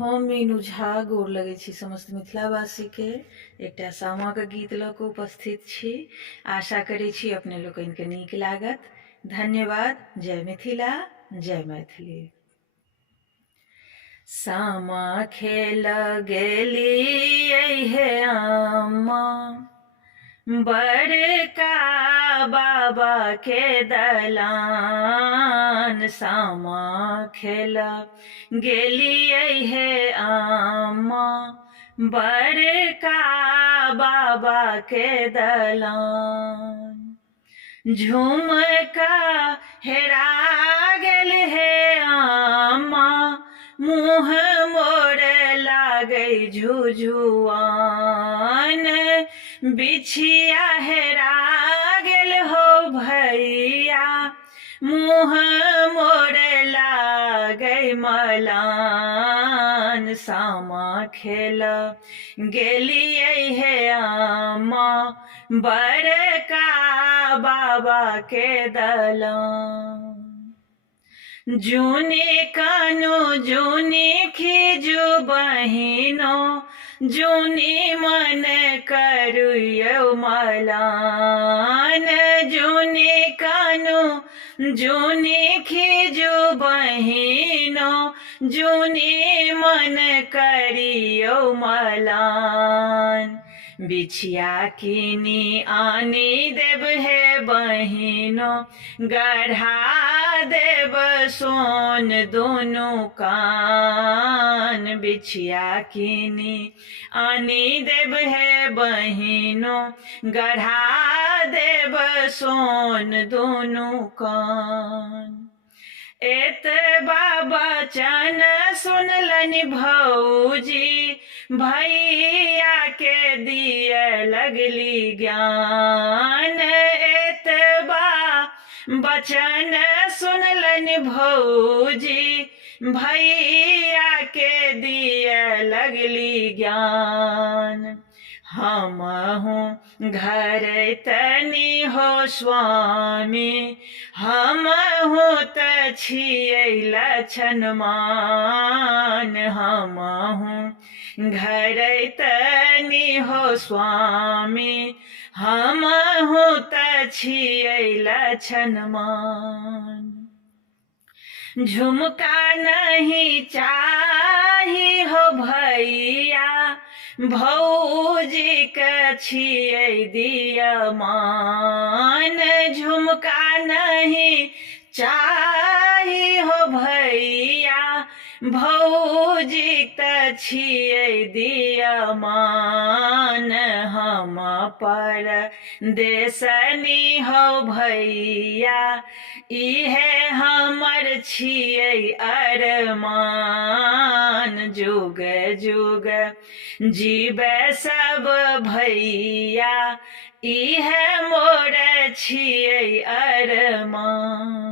हम मीनू झा गोर लगै छी समस्त मिथिलावासी के एकटा सामा के गीत लऽ कऽ उपस्थित छी। आशा करै छी अपने लोकनि के नीक लागत। धन्यवाद। जय मिथिला, जय मैथिली। सामा खेल गेलियै हे अम्मा, बड़का बाबा के दलान। सामा खेल गेलियै हे अम्मा, बड़का बाबा के दलान। झुमका हेरा गेल हे अम्मा, मुँह मोर लागै झुझुआन। बिछिया हेरा गेल हो भैया, मुँह मोर लागै मलान। सामा खेल गेलियै हे अम्मा, बड़का बाबा के दलान। जूनी कानो जूनी खीजू बहिनो, जूनी मन करुयौ मलान। जूनी कानो जूनी खीजू बहिनो, जूनी मन करियौ मलान। बिछिया कीनी आनी देब हे बहिनो, गढ़ा देब सोन दुनू कान। बिछिया कीनी आनी देब हे बहिनो, गढ़ा देब सोन दुनू कान। एतबा बचन सुनलनि भौजी, भैया के दिए लगली ज्ञान। एतबा बचन सुनलनि भौजी, भैया के दिए लगली ज्ञान। हमहु घर तनी हो स्वामी, हमहु त छियै लछनमान। हमहु घर तनी हो स्वामी, हमहु त छियै लछनमान। झुमका नहीं चाही हो भैया, भौजी के छियै दियमान। झुमका नहीं चाही हो भैया, भौजी त छियै दियमान। हम पर देसनी हो भैया, इहे हमर छियै अरमान। जुग जुग जीबै सब भैया, इहे मोर छियै अरमान।